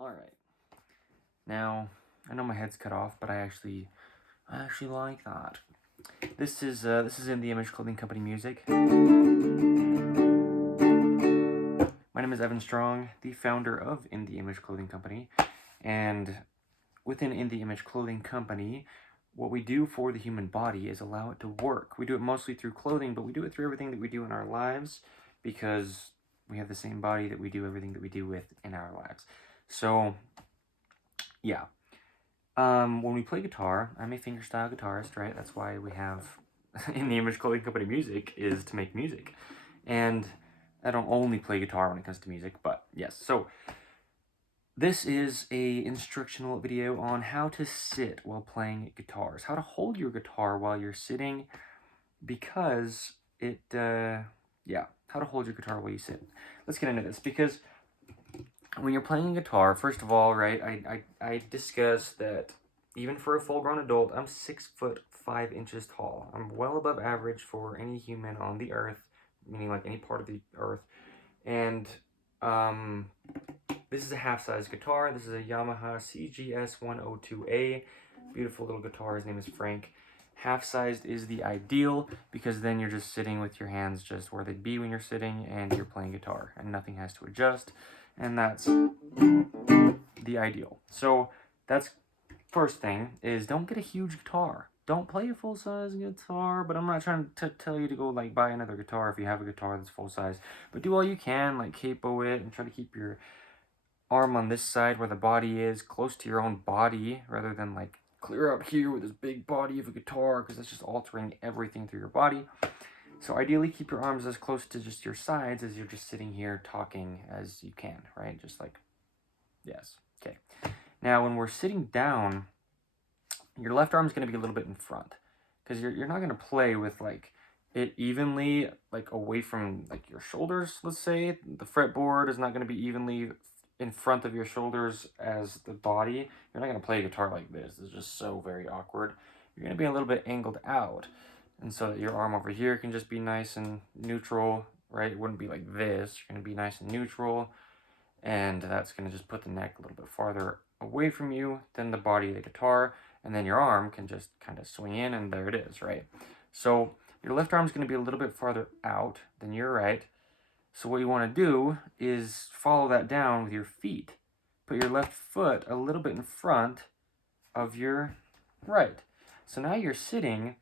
Alright. Now, I know my head's cut off, but I actually like that. This is In the Image Clothing Company music. My name is Evan Strong, the founder of In the Image Clothing Company, and within In the Image Clothing Company, what we do for the human body is allow it to work. We do it mostly through clothing, but we do it through everything that we do in our lives because we have the same body that we do everything that we do with in our lives. So, yeah. When we play guitar, I'm a fingerstyle guitarist, right? That's why we have In the Image Clothing Company music is to make music. And I don't only play guitar when it comes to music, but yes. So this is a instructional video on how to sit while playing guitars, how to hold your guitar while you're sitting, because how to hold your guitar while you sit. Let's get into this, because when you're playing guitar, first of all, right, I discussed that even for a full-grown adult, I'm 6'5" tall. I'm well above average for any human on the earth, meaning like any part of the earth. And this is a half-size guitar. This is a Yamaha CGS 102A. Beautiful little guitar. His name is Frank. Half-sized is the ideal because then you're just sitting with your hands just where they'd be when you're sitting and you're playing guitar and nothing has to adjust. And that's the ideal. So that's first thing is don't get a huge guitar. Don't play a full-size guitar, but I'm not trying to tell you to go like buy another guitar if you have a guitar that's full-size. But do all you can, like capo it and try to keep your arm on this side where the body is, close to your own body, rather than like clear out here with this big body of a guitar, because that's just altering everything through your body. So ideally keep your arms as close to just your sides as you're just sitting here talking as you can, right? Just like, yes, okay. Now when we're sitting down, your left arm is going to be a little bit in front, because you're not going to play with like it evenly like away from like your shoulders, let's say. The fretboard is not going to be evenly in front of your shoulders as the body. You're not going to play a guitar like this. It's just so very awkward. You're going to be a little bit angled out, and so that your arm over here can just be nice and neutral, right? It wouldn't be like this. You're going to be nice and neutral, and that's going to just put the neck a little bit farther away from you than the body of the guitar, and then your arm can just kind of swing in, and there it is, right? So your left arm is going to be a little bit farther out than your right. So what you want to do is follow that down with your feet. Put your left foot a little bit in front of your right. So now you're sitting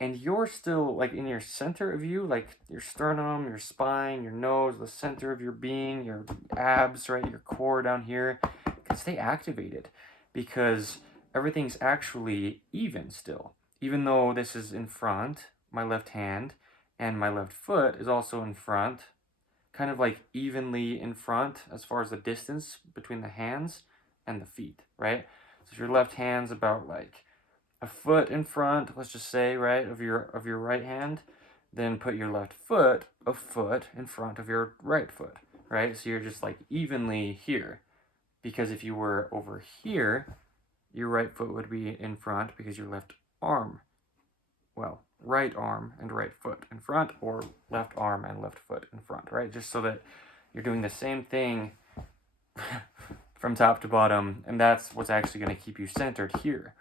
and you're still like in your center of you, like your sternum, your spine, your nose, the center of your being, your abs, right? Your core down here can stay activated because everything's actually even still. Even though this is in front, my left hand, and my left foot is also in front, kind of like evenly in front as far as the distance between the hands and the feet, right? So if your left hand's about like a foot in front, let's just say, right, of your right hand, then put your left foot a foot in front of your right foot, right? So you're just like evenly here. Because if you were over here, your right foot would be in front because your left arm, well, right arm and right foot in front, or left arm and left foot in front, right? Just so that you're doing the same thing from top to bottom, and that's what's actually going to keep you centered here.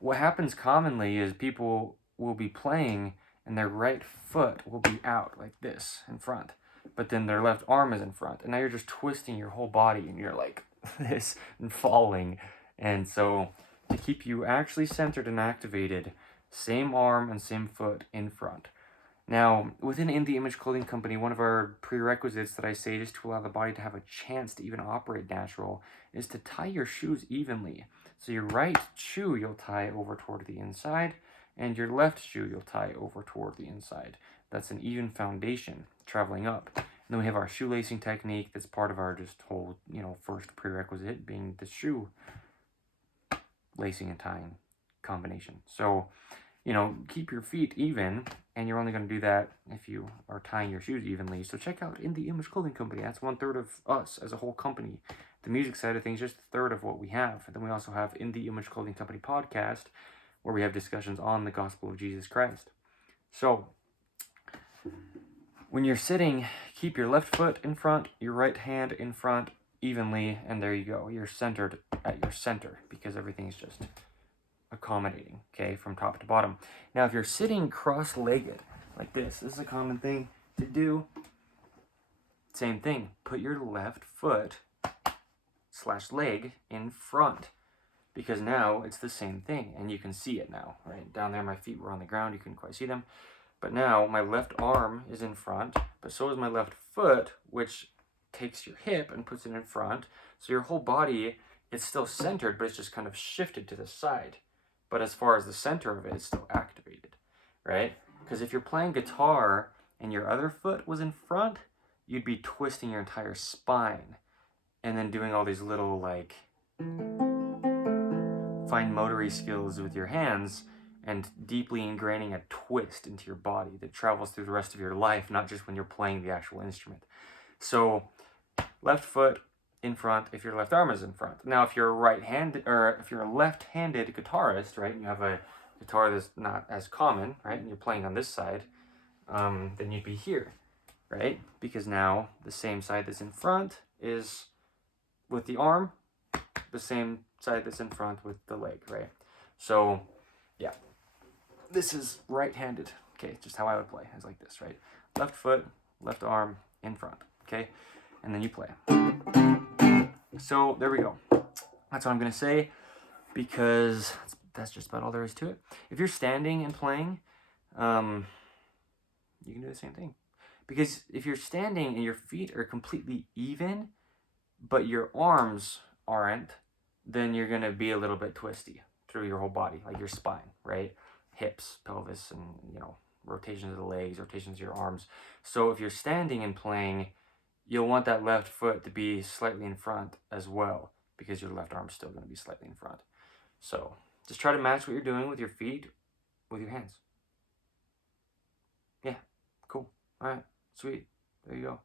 What happens commonly is people will be playing and their right foot will be out like this in front, but then their left arm is in front, and now you're just twisting your whole body and you're like this and falling. And so to keep you actually centered and activated, same arm and same foot in front. Now, within In the Image Clothing Company, one of our prerequisites that I say just to allow the body to have a chance to even operate natural is to tie your shoes evenly. So your right shoe you'll tie over toward the inside, and your left shoe you'll tie over toward the inside. That's an even foundation traveling up. And then we have our shoelacing technique that's part of our just whole, first prerequisite being the shoe lacing and tying combination. So, keep your feet even, and you're only going to do that if you are tying your shoes evenly. So check out In the Image Clothing Company. That's 1/3 of us as a whole company. The music side of things, just 1/3 of what we have. And then we also have In the Image Clothing Company podcast, where we have discussions on the gospel of Jesus Christ. So when you're sitting, keep your left foot in front, your right hand in front, evenly, and there you go. You're centered at your center because everything's just accommodating, okay, from top to bottom. Now, if you're sitting cross-legged like this is a common thing to do. Same thing. Put your left foot / leg in front, because now it's the same thing, and you can see it now, right? Down there, my feet were on the ground. You couldn't quite see them. But now my left arm is in front, but so is my left foot, which takes your hip and puts it in front. So your whole body, it's still centered, but it's just kind of shifted to the side. But as far as the center of it, it's still activated, right? Because if you're playing guitar and your other foot was in front, you'd be twisting your entire spine and then doing all these little like fine motory skills with your hands and deeply ingraining a twist into your body that travels through the rest of your life, not just when you're playing the actual instrument. So left foot in front if your left arm is in front. Now, if you're a right-handed or if you're a left-handed guitarist, right, and you have a guitar that's not as common, right, and you're playing on this side, then you'd be here, right? Because now the same side that's in front is with the arm, the same side that's in front with the leg, right? So, yeah, this is right-handed, okay, just how I would play, is like this, right? Left foot, left arm in front, okay? And then you play. So there we go. That's what I'm going to say, because that's just about all there is to it. If you're standing and playing, you can do the same thing. Because if you're standing and your feet are completely even, but your arms aren't, then you're going to be a little bit twisty through your whole body, like your spine, right? Hips, pelvis, and, rotations of the legs, rotations of your arms. So if you're standing and playing, you'll want that left foot to be slightly in front as well, because your left arm's still going to be slightly in front. So just try to match what you're doing with your feet with your hands. Yeah, cool. All right, sweet. There you go.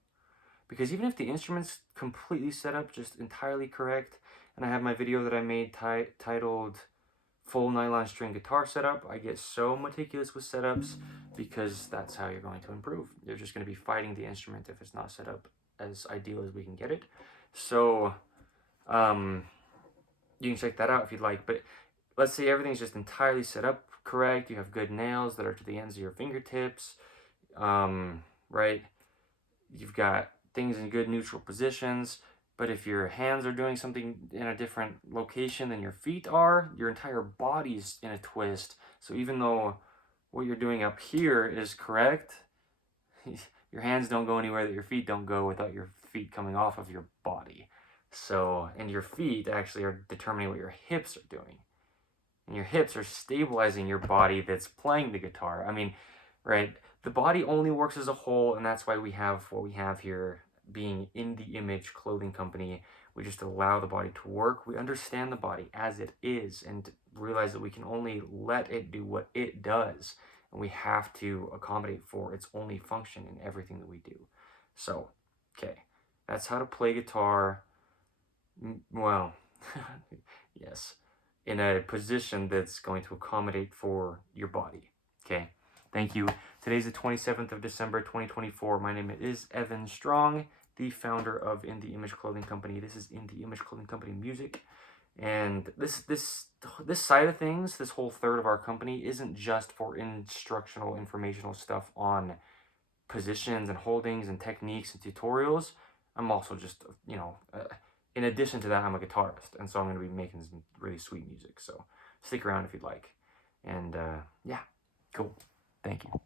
Because even if the instrument's completely set up just entirely correct, and I have my video that I made titled Full Nylon String Guitar Setup, I get so meticulous with setups because that's how you're going to improve. You're just going to be fighting the instrument if it's not set up as ideal as we can get it. So you can check that out if you'd like. But let's say everything's just entirely set up correct. You have good nails that are to the ends of your fingertips, right? You've got things in good neutral positions. But if your hands are doing something in a different location than your feet are, your entire body's in a twist. So even though what you're doing up here is correct, your hands don't go anywhere that your feet don't go without your feet coming off of your body. So, and your feet actually are determining what your hips are doing. And your hips are stabilizing your body that's playing the guitar. I mean, right, the body only works as a whole, and that's why we have what we have here, being In The Image Clothing Company. We just allow the body to work. We understand the body as it is and realize that we can only let it do what it does. And we have to accommodate for its only function in everything that we do. So, okay, that's how to play guitar. Well, yes, in a position that's going to accommodate for your body. Okay, thank you. Today's the 27th of December, 2024. My name is Evan Strong, the founder of In The Image Clothing Company. This is In The Image Clothing Company Music. And this side of things, this whole third of our company, isn't just for instructional, informational stuff on positions and holdings and techniques and tutorials. I'm also just, in addition to that, I'm a guitarist. And so I'm going to be making some really sweet music. So stick around if you'd like. And yeah, cool. Thank you.